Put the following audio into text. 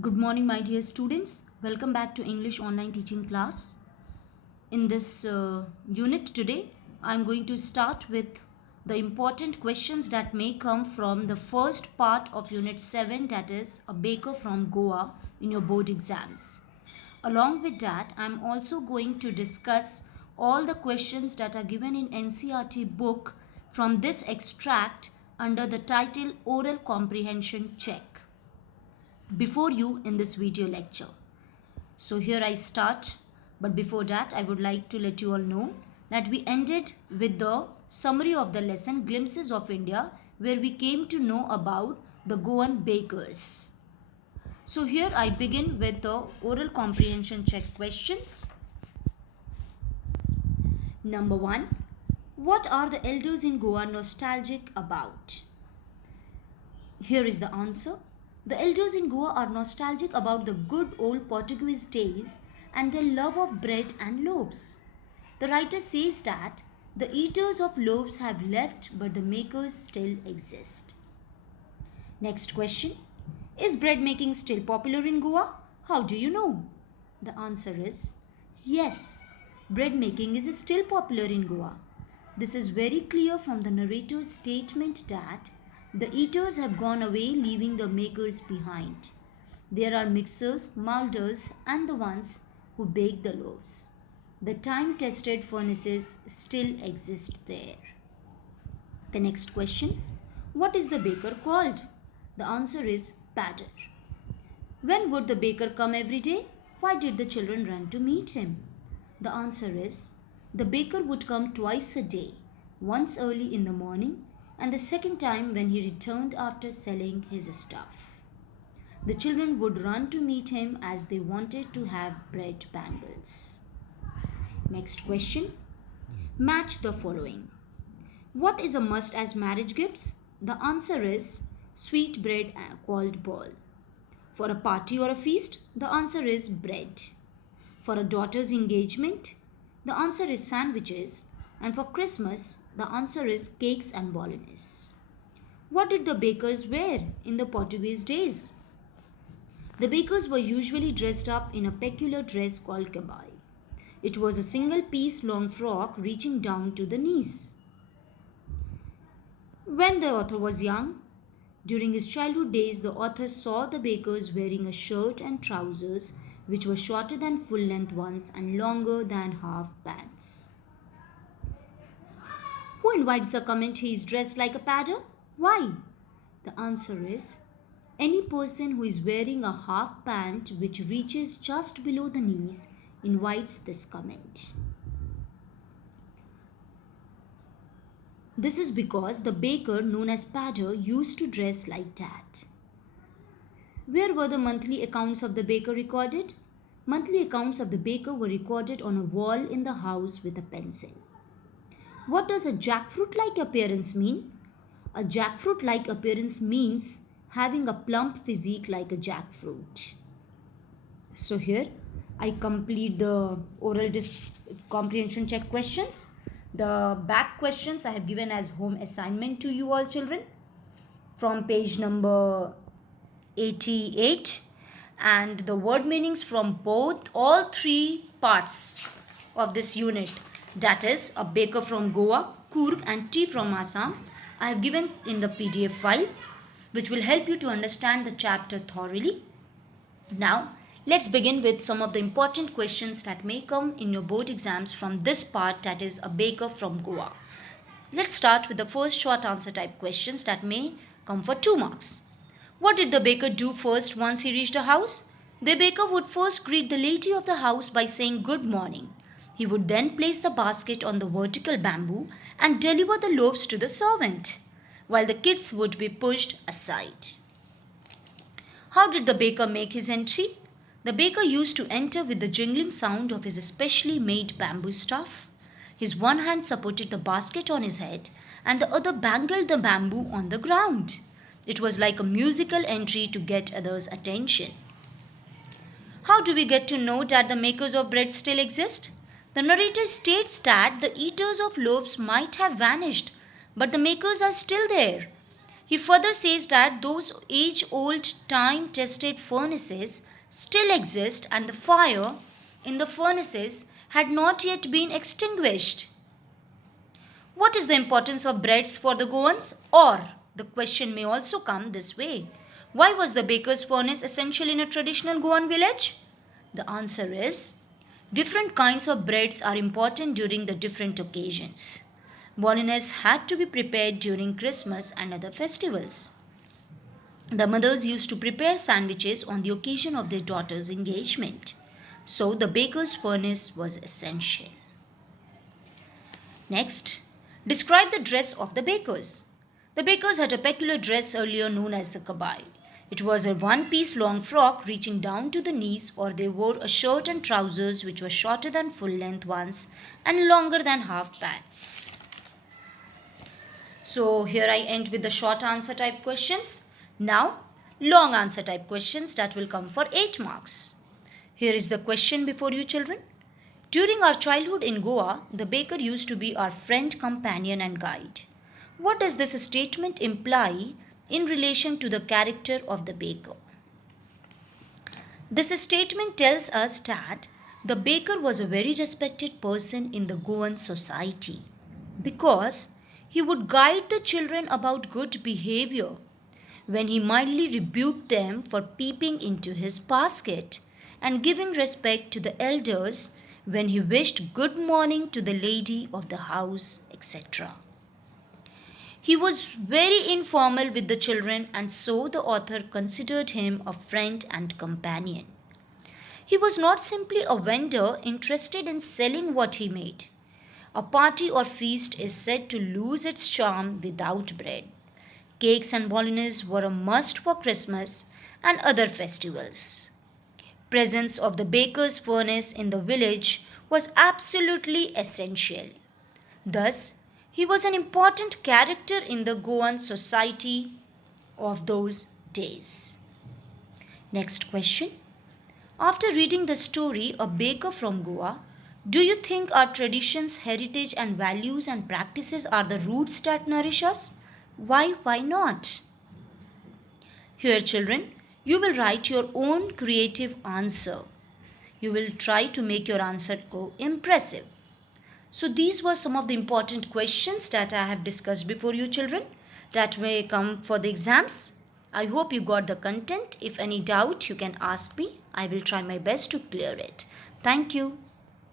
Good morning, my dear students. Welcome back to English online teaching class. In this unit today, I'm going to start with the important questions that may come from the first part of Unit 7, that is, a baker from Goa in your board exams. Along with that, I'm also going to discuss all the questions that are given in NCERT book from this extract under the title Oral Comprehension Check before you in this video lecture. So here I start, but before that I would like to let you all know that we ended with the summary of the lesson Glimpses of India, where we came to know about the Goan bakers. So here I begin with the oral comprehension check questions. Number 1. What are the elders in Goa nostalgic about? Here is the answer. The elders in Goa are nostalgic about the good old Portuguese days and their love of bread and loaves. The writer says that the eaters of loaves have left, but the makers still exist. Next question. Is bread making still popular in Goa? How do you know? The answer is yes. Bread making is still popular in Goa. This is very clear from the narrator's statement that the eaters have gone away, leaving the makers behind. There are mixers, molders, and the ones who bake the loaves. The time-tested furnaces still exist there. The next question. What is the baker called? The answer is padder. When would the baker come every day? Why did the children run to meet him? The answer is the baker would come twice a day, once early in the morning and the second time when he returned after selling his stuff. The children would run to meet him as they wanted to have bread bangles. Next question. Match the following. What is a must as marriage gifts? The answer is sweet bread called ball. For a party or a feast, the answer is bread. For a daughter's engagement, the answer is sandwiches. And for Christmas, the answer is cakes and bolognese. What did the bakers wear in the Portuguese days? The bakers were usually dressed up in a peculiar dress called cabai. It was a single piece long frock reaching down to the knees. When the author was young, during his childhood days, the author saw the bakers wearing a shirt and trousers which were shorter than full-length ones and longer than half pants. Who invites the comment he is dressed like a padder? Why? The answer is any person who is wearing a half pant which reaches just below the knees invites this comment. This is because the baker known as padder used to dress like that. Where were the monthly accounts of the baker recorded? Monthly accounts of the baker were recorded on a wall in the house with a pencil. What does a jackfruit-like appearance mean? A jackfruit-like appearance means having a plump physique like a jackfruit. So here I complete the oral comprehension check questions. The back questions I have given as home assignment to you all children from page number 88, and the word meanings from all three parts of this unit, that is a baker from Goa, Coorg and tea from Assam, I have given in the PDF file, which will help you to understand the chapter thoroughly. Now let's begin with some of the important questions that may come in your board exams from this part, that is a baker from Goa. Let's start with the first short answer type questions that may come for 2 marks. What did the baker do first once he reached the house? The baker would first greet the lady of the house by saying good morning. He would then place the basket on the vertical bamboo and deliver the loaves to the servant, while the kids would be pushed aside. How did the baker make his entry? The baker used to enter with the jingling sound of his specially made bamboo staff. His one hand supported the basket on his head and the other bangled the bamboo on the ground. It was like a musical entry to get others' attention. How do we get to know that the makers of bread still exist? The narrator states that the eaters of loaves might have vanished, but the makers are still there. He further says that those age-old time-tested furnaces still exist and the fire in the furnaces had not yet been extinguished. What is the importance of breads for the Goans? Or the question may also come this way. Why was the baker's furnace essential in a traditional Goan village? The answer is different kinds of breads are important during the different occasions. Bolines had to be prepared during Christmas and other festivals. The mothers used to prepare sandwiches on the occasion of their daughter's engagement. So the baker's furnace was essential. Next, describe the dress of the bakers. The bakers had a peculiar dress earlier known as the kabai. It was a one-piece long frock reaching down to the knees, or they wore a shirt and trousers which were shorter than full-length ones and longer than half pants. So here I end with the short answer type questions. Now, long answer type questions that will come for 8 marks. Here is the question before you children. During our childhood in Goa, the baker used to be our friend, companion and guide. What does this statement imply in relation to the character of the baker? This statement tells us that the baker was a very respected person in the Goan society because he would guide the children about good behavior when he mildly rebuked them for peeping into his basket and giving respect to the elders when he wished good morning to the lady of the house, etc. He was very informal with the children, and so the author considered him a friend and companion. He was not simply a vendor interested in selling what he made. A party or feast is said to lose its charm without bread. Cakes and bolognas were a must for Christmas and other festivals. Presence of the baker's furnace in the village was absolutely essential. Thus, he was an important character in the Goan society of those days. Next question. After reading the story A Baker from Goa, do you think our traditions, heritage and values and practices are the roots that nourish us? Why not? Here children, you will write your own creative answer. You will try to make your answer go impressive. So these were some of the important questions that I have discussed before you children that may come for the exams. I hope you got the content. If any doubt, you can ask me. I will try my best to clear it. Thank you.